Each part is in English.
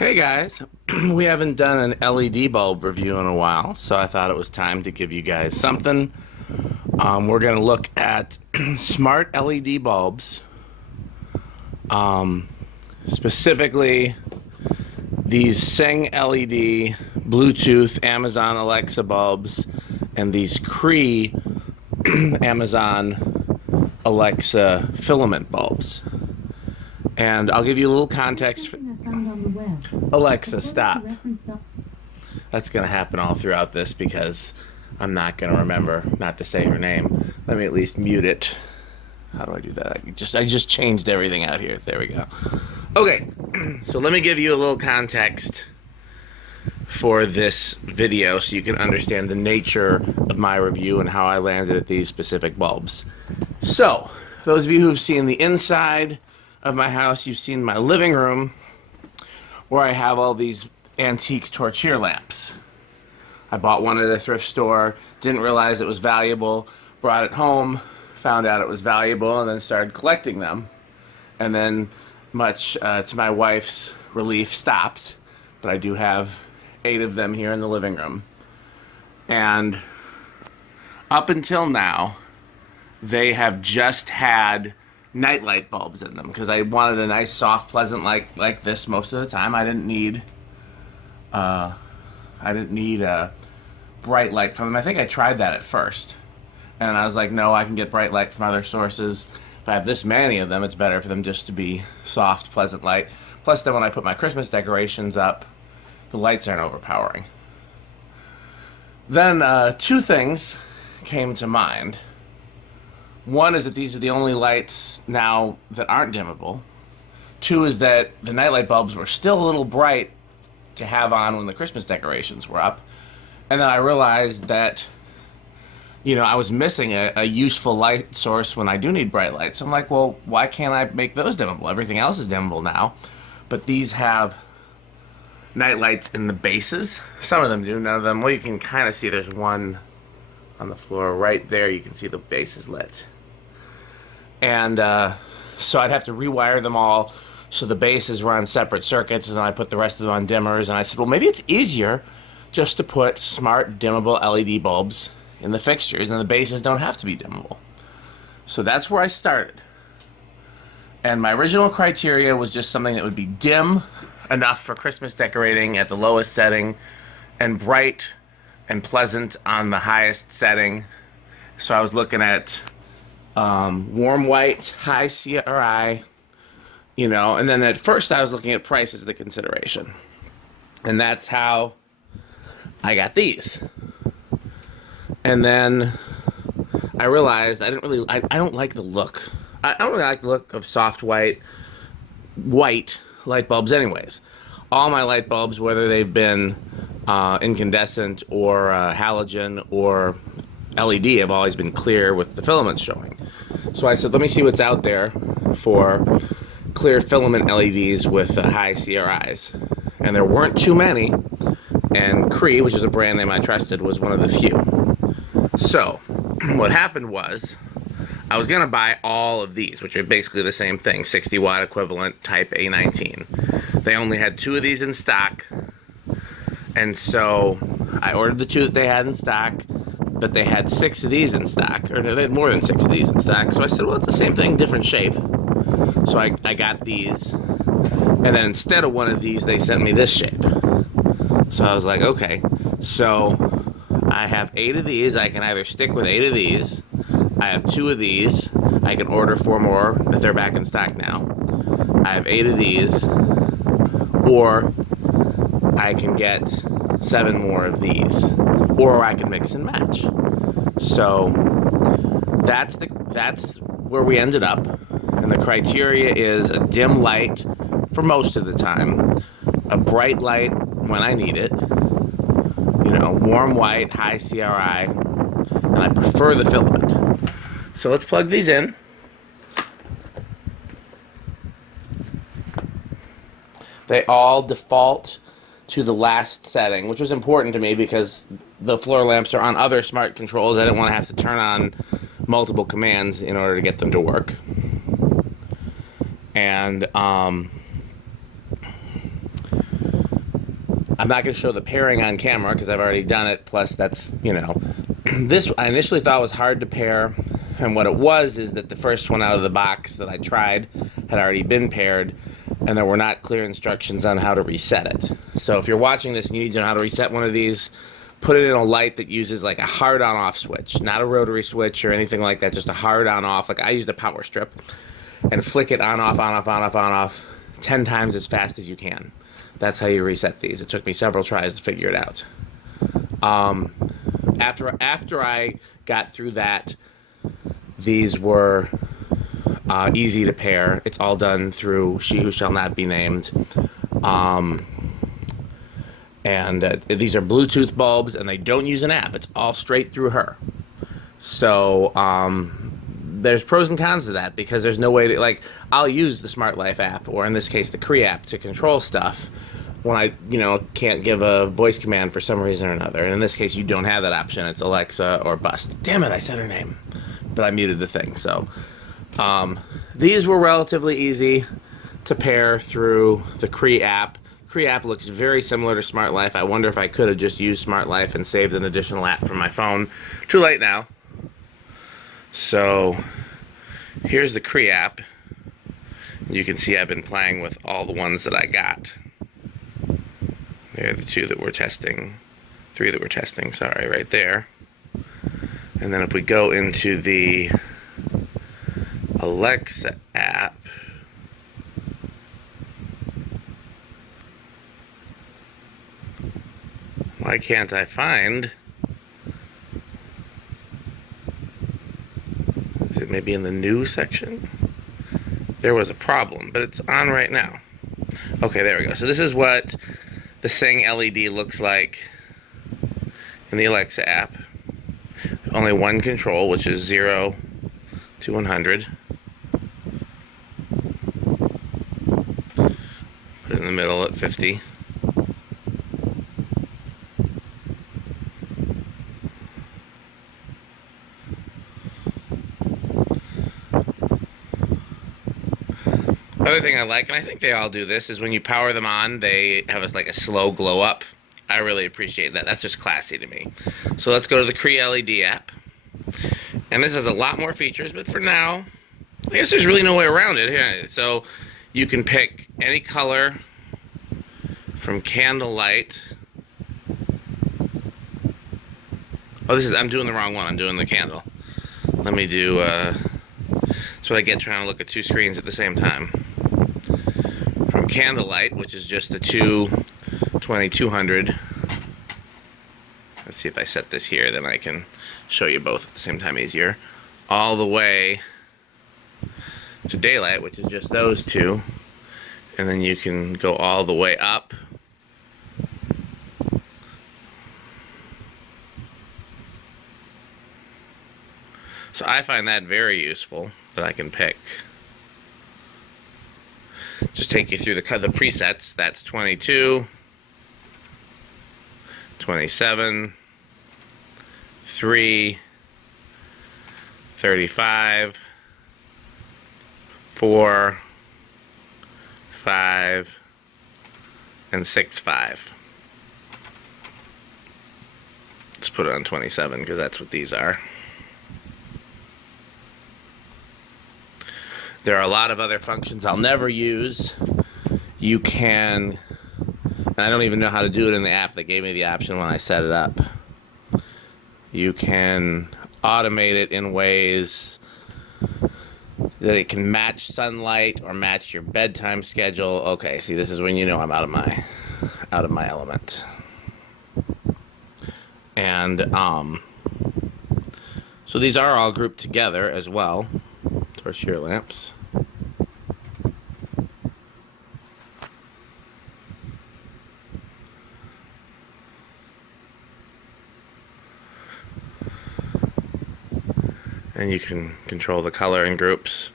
Hey guys, we haven't done an LED bulb review in a while, so I thought it was time to give you guys something. We're going to look at smart LED bulbs, specifically these Sengled Bluetooth Amazon Alexa bulbs and these Cree Amazon Alexa filament bulbs. And I'll give you a little context. Alexa, stop. That's going to happen all throughout this because I'm not going to remember not to say her name. Let me at least mute it. How do I do that? I just changed everything out here. There we go. Okay, so let me give you a little context for this video so you can understand the nature of my review and how I landed at these specific bulbs. So, those of you who've seen the inside of my house, you've seen my living room where I have all these antique torchlight lamps. I bought one at a thrift store, didn't realize it was valuable, brought it home, found out it was valuable, and then started collecting them. And then, much to my wife's relief, stopped. But I do have 8 of them here in the living room. And up until now, they have just had nightlight bulbs in them because I wanted a nice, soft, pleasant light like this most of the time. I didn't need a bright light from them. I think I tried that at first, and I was like, no, I can get bright light from other sources. If I have this many of them, it's better for them just to be soft, pleasant light. Plus, then when I put my Christmas decorations up, the lights aren't overpowering. Then 2 things came to mind. One is that these are the only lights now that aren't dimmable. 2 is that the nightlight bulbs were still a little bright to have on when the Christmas decorations were up. And then I realized that, you know, I was missing a useful light source when I do need bright lights. So I'm like, well, why can't I make those dimmable? Everything else is dimmable now. But these have night lights in the bases. Some of them do, none of them. Well, you can kind of see there's one on the floor right there. You can see the base is lit. And so I'd have to rewire them all so the bases run separate circuits, and then I put the rest of them on dimmers. And I said, well, maybe it's easier just to put smart dimmable LED bulbs in the fixtures, and the bases don't have to be dimmable. So that's where I started. And my original criteria was just something that would be dim enough for Christmas decorating at the lowest setting and bright and pleasant on the highest setting. So I was looking at warm white, high CRI, you know, and then at first I was looking at price as the consideration. And that's how I got these. And then I realized I don't like the look. I don't really like the look of soft white light bulbs anyways. All my light bulbs, whether they've been incandescent or halogen or LED, have always been clear with the filaments showing. So I said, let me see what's out there for clear filament LEDs with high CRIs. And there weren't too many, and Cree, which is a brand name I trusted, was one of the few. So what happened was I was going to buy all of these, which are basically the same thing, 60 watt equivalent type A19. They only had 2 of these in stock, and so I ordered the 2 that they had in stock, but they had 6 of these in stock, or no, they had more than 6 of these in stock. So I said, well, it's the same thing, different shape. So I got these, and then instead of one of these, they sent me this shape. So I was like, okay, so I have 8 of these. I can either stick with 8 of these. I have 2 of these. I can order 4 more if they're back in stock now. I have 8 of these, or I can get 7 more of these, or I can mix and match. So that's where we ended up, and the criteria is a dim light for most of the time, a bright light when I need it, you know, warm white, high CRI, and I prefer the filament. So let's plug these in. They all default to the last setting, which was important to me because the floor lamps are on other smart controls. I didn't want to have to turn on multiple commands in order to get them to work. And I'm not going to show the pairing on camera because I've already done it. Plus, that's, you know, this I initially thought was hard to pair. And what it was is that the first one out of the box that I tried had already been paired, and there were not clear instructions on how to reset it. So if you're watching this and you need to know how to reset one of these, put it in a light that uses like a hard on-off switch, not a rotary switch or anything like that, just a hard on-off. Like I used a power strip, and flick it on, off, on, off, on, off, on, off 10 times as fast as you can. That's how you reset these. It took me several tries to figure it out. After I got through that, these were easy to pair. It's all done through She Who Shall Not Be Named. These are Bluetooth bulbs, and they don't use an app. It's all straight through her. So there's pros and cons to that, because there's no way to, like, I'll use the Smart Life app, or in this case the Cree app, to control stuff when I, you know, can't give a voice command for some reason or another. And in this case, you don't have that option. It's Alexa or Bust. Damn it, I said her name, but I muted the thing. So these were relatively easy to pair through the Cree app. Cree app looks very similar to Smart Life. I wonder if I could have just used Smart Life and saved an additional app from my phone. Too late now. So here's the Cree app. You can see I've been playing with all the ones that I got. They're the 2 that we're testing. 3 that we're testing, sorry, right there. And then if we go into the Alexa app, why can't I find? Is it maybe in the new section? There was a problem, but it's on right now. Okay, there we go. So this is what the Sing LED looks like in the Alexa app. Only one control, which is 0 to 100. Put it in the middle at 50. Other thing I like, and I think they all do this, is when you power them on, they have like a slow glow up. I really appreciate that. That's just classy to me. So let's go to the Cree LED app. And this has a lot more features, but for now, I guess there's really no way around it here. So you can pick any color from candlelight. Oh, I'm doing the wrong one. I'm doing the candle. Let me do, that's what I get trying to look at 2 screens at the same time. From candlelight, which is just the 2200. Let's see if I set this here, then I can show you both at the same time easier. All the way to daylight, which is just those 2. And then you can go all the way up. So I find that very useful, that I can pick. Just take you through the presets. That's 22, 27, 3, 35, 4, 5, and 6.5. Let's put it on 27 because that's what these are. There are a lot of other functions I'll never use. You can, and I don't even know how to do it in the app. They gave me the option when I set it up. You can automate it in ways that it can match sunlight or match your bedtime schedule. Okay, see, this is when you know I'm out of my element. And so these are all grouped together as well. Torchlight lamps. And you can control the color in groups.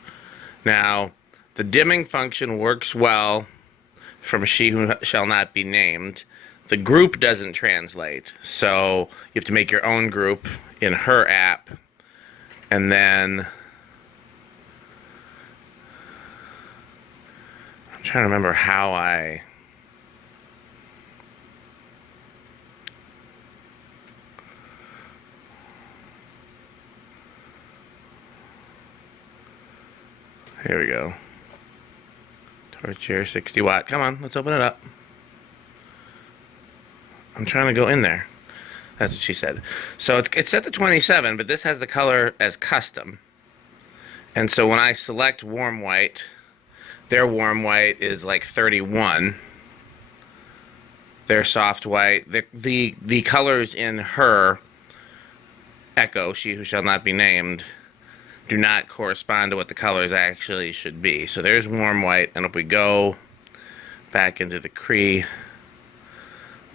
Now, the dimming function works well from She Who Shall Not Be Named. The group doesn't translate, so you have to make your own group in her app, and then I'm trying to remember how I Here we go. Torch here, 60 watt. Come on, let's open it up. I'm trying to go in there. That's what she said. So it's set to 27, but this has the color as custom. And so when I select warm white, their warm white is like 31. Their soft white, the colors in her Echo, she who shall not be named, do not correspond to what the colors actually should be. So there's warm white, and if we go back into the Cree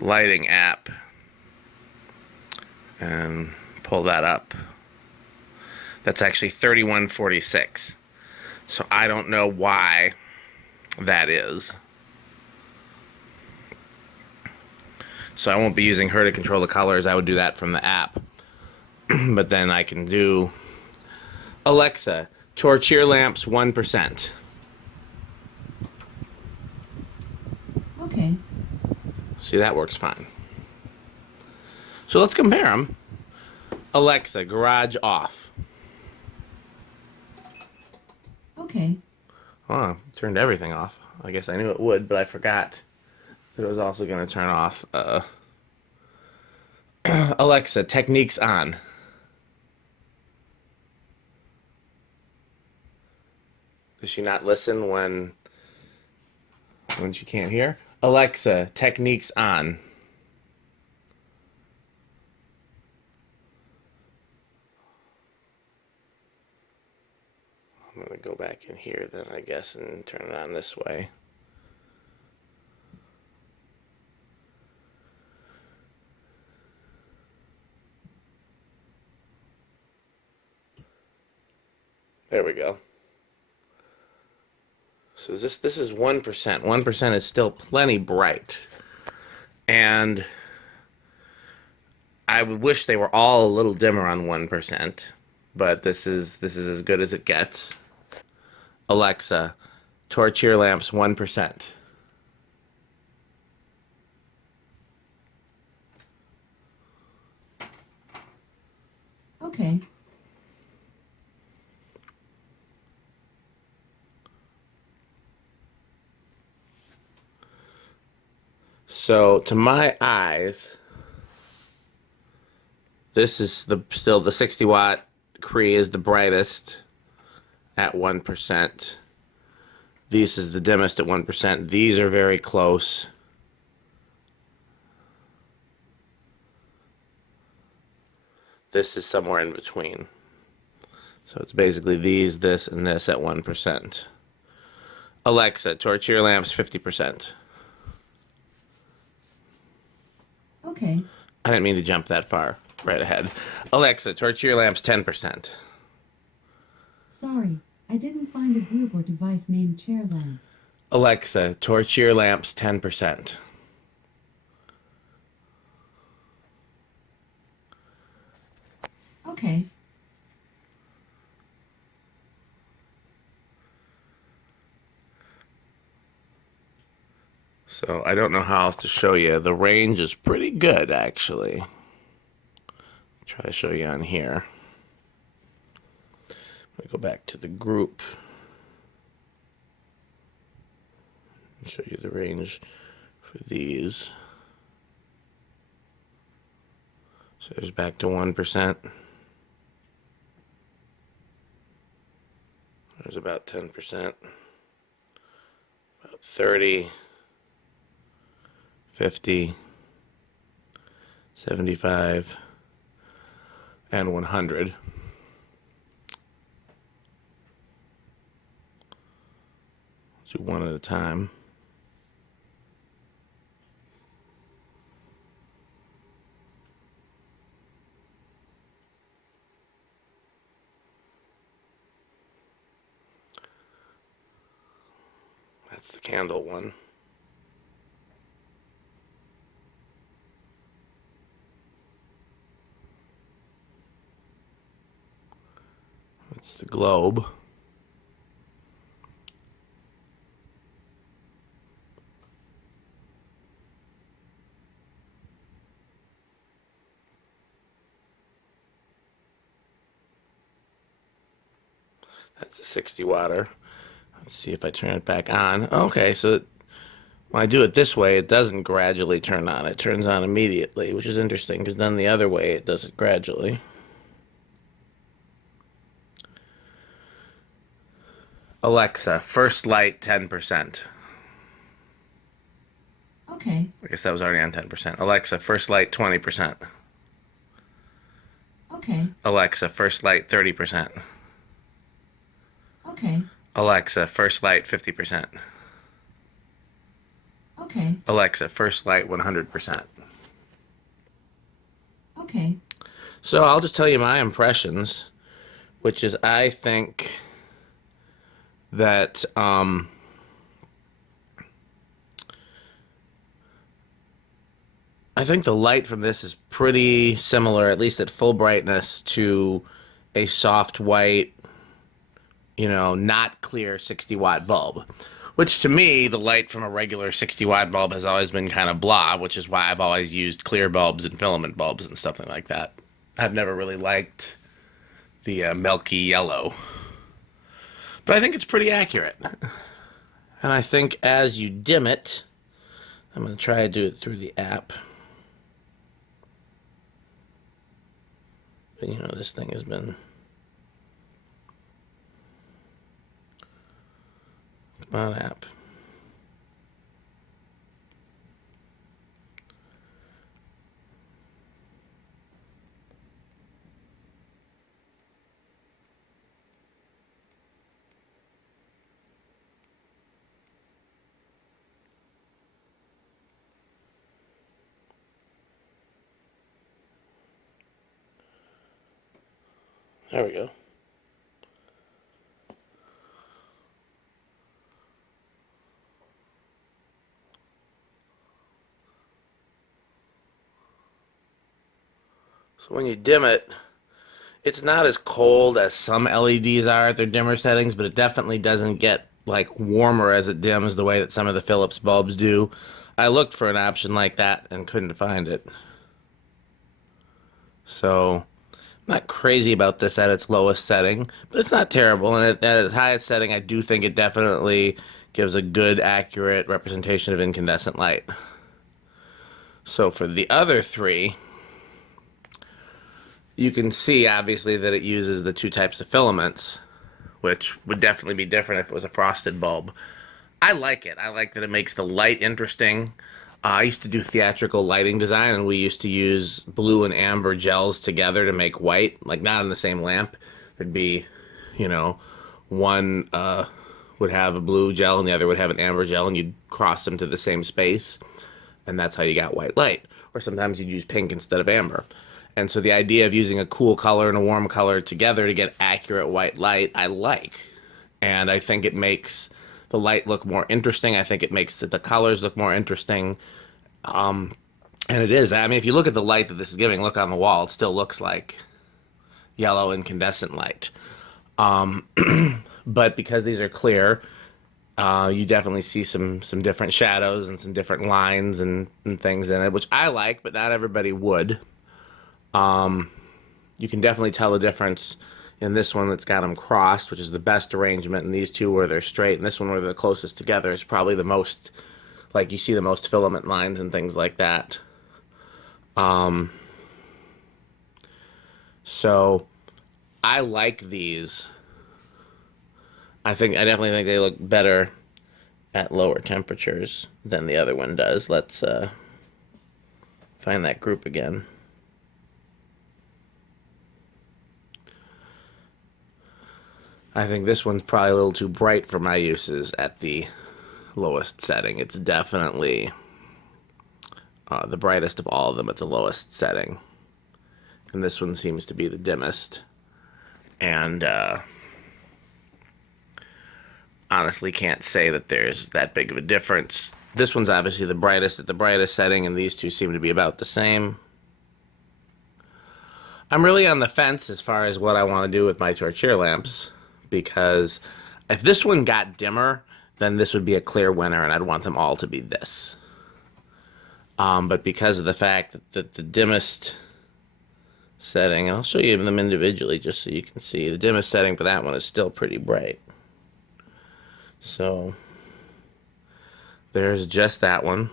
lighting app and pull that up, that's actually 3146. So I don't know why that is. So I won't be using her to control the colors. I would do that from the app. But then I can do Alexa, torch your lamps 1%. Okay. See, that works fine. So let's compare them. Alexa, garage off. Okay. Oh, turned everything off. I guess I knew it would, but I forgot that it was also going to turn off. Alexa, techniques on. Does she not listen when she can't hear? Alexa, techniques on. I'm going to go back in here then, I guess, and turn it on this way. There we go. So this is 1%. 1% is still plenty bright. And I would wish they were all a little dimmer on 1%, but this is as good as it gets. Alexa, torch your lamps 1%. Okay. So to my eyes, this is still the 60 watt Cree is the brightest at 1%. This is the dimmest at 1%. These are very close. This is somewhere in between. So it's basically these, this, and this at 1%. Alexa, torch your lamps 50%. Okay. I didn't mean to jump that far. Right ahead. Alexa, torch your lamps 10%. Sorry, I didn't find a group or device named chair lamp. Alexa, torch your lamps 10%. Okay. So I don't know how else to show you. The range is pretty good, actually. Try to show you on here. I'm gonna go back to the group. Show you the range for these. So there's back to 1%. There's about 10%. About 30. 50, 75, and 100. Let's do one at a time. That's the candle one. It's the globe. That's the 60 watter. Let's see if I turn it back on. Okay, so when I do it this way, it doesn't gradually turn on. It turns on immediately, which is interesting because then the other way, it does it gradually. Alexa, first light 10%. Okay. I guess that was already on 10%. Alexa, first light 20%. Okay. Alexa, first light 30%. Okay. Alexa, first light 50%. Okay. Alexa, first light 100%. Okay. So I'll just tell you my impressions, which is I think that I think the light from this is pretty similar, at least at full brightness, to a soft white, you know, not clear 60-watt bulb. Which to me, the light from a regular 60-watt bulb has always been kind of blah, which is why I've always used clear bulbs and filament bulbs and stuff like that. I've never really liked the milky yellow. But I think it's pretty accurate. And I think as you dim it, I'm going to try to do it through the app. But you know, this thing has been... Come on, app. There we go. So when you dim it, it's not as cold as some LEDs are at their dimmer settings, but it definitely doesn't get like warmer as it dims the way that some of the Philips bulbs do. I looked for an option like that and couldn't find it. So I'm not crazy about this at its lowest setting, but it's not terrible. And at its highest setting, I do think it definitely gives a good, accurate representation of incandescent light. So for the other three, you can see, obviously, that it uses the two types of filaments, which would definitely be different if it was a frosted bulb. I like it. I like that it makes the light interesting. I used to do theatrical lighting design, and we used to use blue and amber gels together to make white, like not in the same lamp. There'd be, you know, one would have a blue gel and the other would have an amber gel, and you'd cross them to the same space, and that's how you got white light. Or sometimes you'd use pink instead of amber. And so the idea of using a cool color and a warm color together to get accurate white light, I like. And I think it makes the light look more interesting. I think it makes the colors look more interesting. And it is. I mean, if you look at the light that this is giving, look on the wall, it still looks like yellow incandescent light. But because these are clear, you definitely see some different shadows and some different lines and things in it, which I like, but not everybody would. You can definitely tell the difference in this one that's got them crossed, which is the best arrangement, and these two where they're straight, and this one where they're closest together is probably the most, like, you see the most filament lines and things like that. So I like these. I definitely think they look better at lower temperatures than the other one does. Let's find that group again. I think this one's probably a little too bright for my uses at the lowest setting. It's definitely the brightest of all of them at the lowest setting. And this one seems to be the dimmest. And honestly can't say that there's that big of a difference. This one's obviously the brightest at the brightest setting, and these two seem to be about the same. I'm really on the fence as far as what I want to do with my torchlight lamps, because if this one got dimmer, then this would be a clear winner, and I'd want them all to be this. But because of the fact that the dimmest setting, and I'll show you them individually just so you can see, the dimmest setting for that one is still pretty bright. So there's just that one.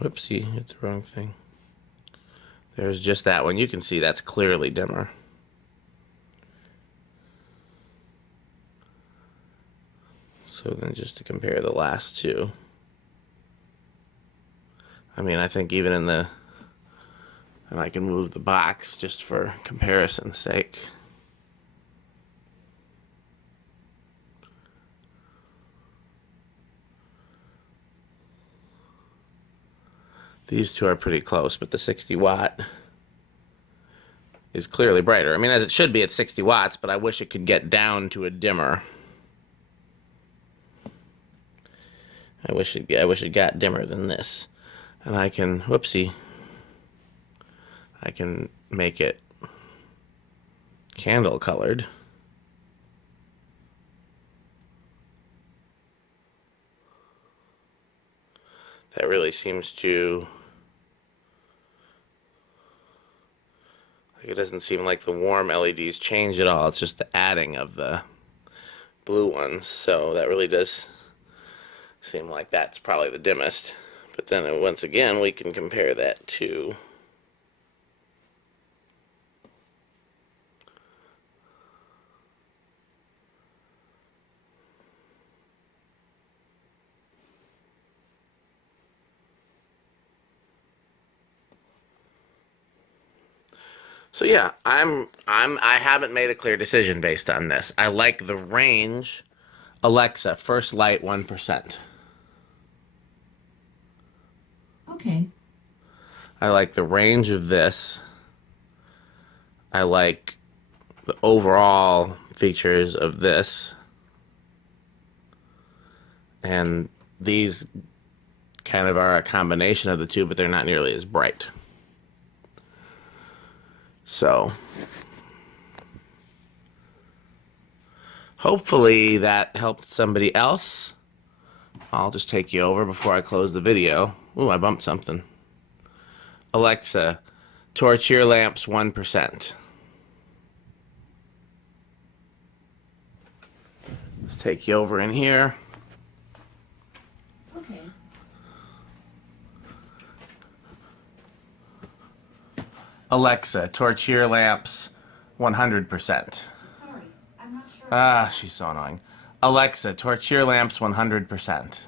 Whoopsie, hit the wrong thing. There's just that one. You can see that's clearly dimmer. So then just to compare the last two. I mean, I think even in the, and I can move the box just for comparison's sake. These two are pretty close, but the 60 watt is clearly brighter. I mean, as it should be at 60 watts, but I wish it could get down to a dimmer. I wish it got dimmer than this. And I can, whoopsie, I can make it candle colored. That really seems to, like, it doesn't seem like the warm LEDs change at all. It's just the adding of the blue ones. So that really does seem like that's probably the dimmest. But then once again, we can compare that to so yeah, I haven't made a clear decision based on this. I like the range. Alexa, first light 1%. Okay. I like the range of this. I like the overall features of this. And these kind of are a combination of the two, but they're not nearly as bright. So hopefully that helped somebody else. I'll just take you over before I close the video. Ooh, I bumped something. Alexa, torch your lamps 1%. Let's take you over in here. Okay. Alexa, torch your lamps 100%. Sorry, I'm not sure. Ah, she's so annoying. Alexa, torch your lamps 100%.